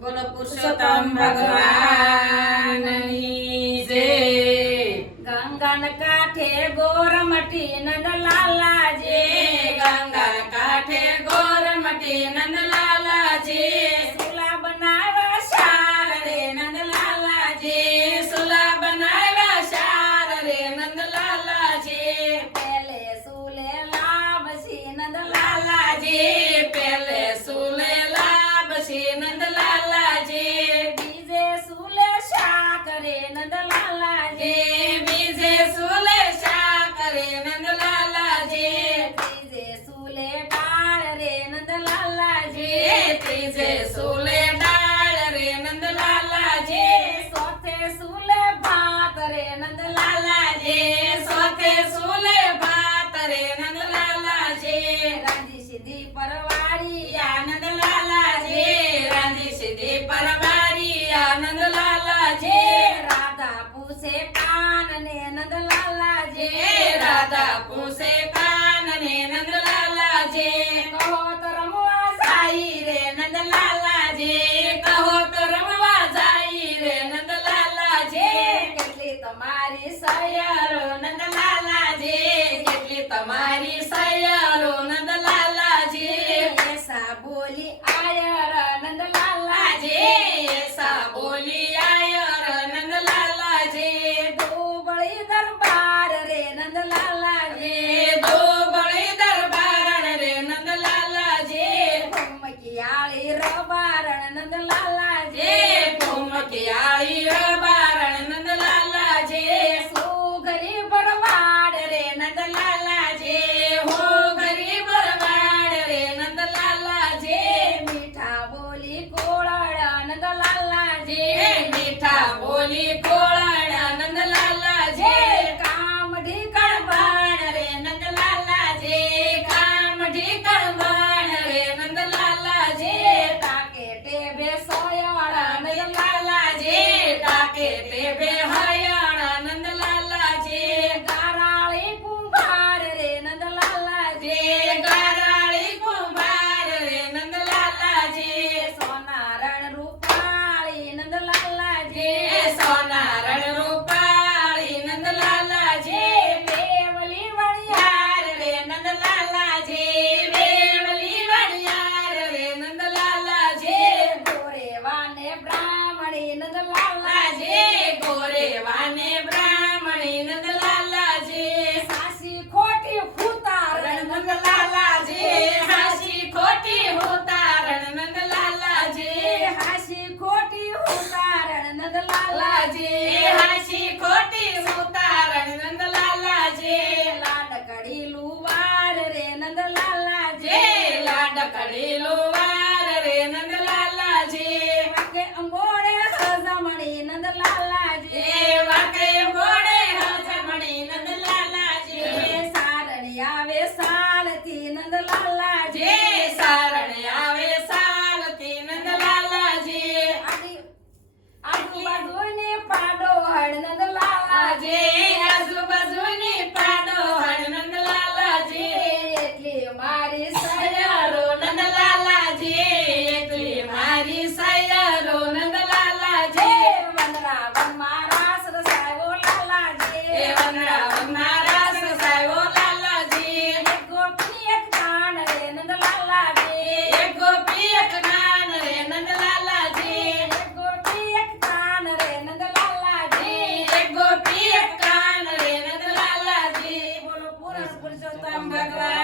બોલો પુરુષોત્તમ ભગવાનની જય. ગંગાના કાંઠે ગોરમટી નંદલાલાજી, ગંગા કાંઠે ગોરમટી નંદલાલાજી, સુલા બનાવ્યા શાર રે નંદલાલાજી, સુલા બનાવ્યા શાર રે નંદલાલાજી, પેલે સુલે લાભસી નંદલાલાજી, લાલાજી પેલે સુલે લાભસી નંદલાલાજી, બીજે સુલે શાક રે નંદલાલાજી, બીજે સુલે શાક રે નંદલાલાજી, ત્રીજે સુલે ડાળ રે નંદલાલાજી, ત્રીજે સુલે ડાળ રે નંદલાલાજી, ચોથે સુલે ભાત રે નંદલાલાજી, સોથે સુલે ભાત રે નંદલાલાજી, રાજી સીધી પરવારી નંદલાલાજી, રાંધી સીધી પરવારી નંદલાલાજી, રાધા પૂછે કાન ને નંદલાલાજી, રાધા પૂછે કાન ને નંદલાલાજી, કહો તો રમવા જાય રે નંદલાલાજી, કહો તો રમવા જાય રે નંદલાલાજી, કેટલી તમારી સયર સૈયરો નંદલાલાજી, કેટલી તમારી સૈયરો નંદલાલાજી, એસા બોલી આયર નંદલાલાજી, લાલાજી એસા બોલી આયર નંદલાલાજી, ધોબળી દરબાર રે નંદલાલાજી, ધોબળી દરબાર રે નંદલાલાજી, ભમકિયાળી રબારણ નંદલાલાજી, ભૂમકિયાળી રબારણ નંદલાલાજી, સુગરી ભરવાડ રે નંદલાલાજી, હો ગરીબ રવાડ રે નંદલાલાજી, મીઠા બોલી કોળડ નંદલાલાજી, મીઠા બોલી કોળાડા નંદલાલાજી, કામઢી કળબાણ રે નંદલાલાજી, કામઢી કળબાણ રે નંદલાલાજી, ટાકે ટેબે સોયળ નંદલાલાજી, ટાકે ટેબે હરિયાણા નંદલાલાજી, ગારાળી કુંભાર રે નંદલાલાજી, ગારાળી કુંભાર રે નંદલાલાજી, સોનારણ રૂપાળી નંદલાલાજી, સોનારણ રૂપાળી નંદલાલાજી, બેવલી વણિયા યાર રે નંદલાલાજી, બેવલી વણિયાર રે નંદલાલાજી, ગોરેવાને બ્રાહ્મણી નંદલાલાજી, લાલાજી, ગોરેવાને બ્રાહ્મણી નંદલાલાજી, સાસી ખોટી ફૂતારણ નંદલાલાજી, હાસી ખોટી હોતારણ નંદલાલાજી, હાસી ખોટી ઉતારણ નંદલાલાજી, લાલાજી, હાસી ખોટી હોતારણ નંદલાલાજી, લાડકડી લુવાર રે નંદલાલાજી, લાડકડી લુવાર રે નંદલાલાજી, વાકે અંગોળે હજમણી નંદલાલાજી, વાકે મોડે હજમણી નંદલાલાજી, સારણી આવે સાલથી નંદલાલાજી, સારણ આવે સાલથી નંદલાલાજી, આજુબાજુની પાડો હળ નંદલાલાજી, આજુબાજુની પાડો હળ નંદલાલાજી, એટલી મારી સૈયરો નંદલાલાજી, એટલી મારી સૈયરો નંદલાલાજી, વનરાવનમાં રાસ રસાયો લાલાજી, વનરાવનમાં રાસ રસાયો લાલાજી, એક ગોપી એક કાન રે નંદલાલાજી, એક ગોપી એક કાન રે નંદલાલાજી, એક ગોપી એક કાન રે નંદલાલાજી, એક ગોપી એક કાન રે નંદલાલાજી, બોલો પુરુષોત્તમ ભગવાન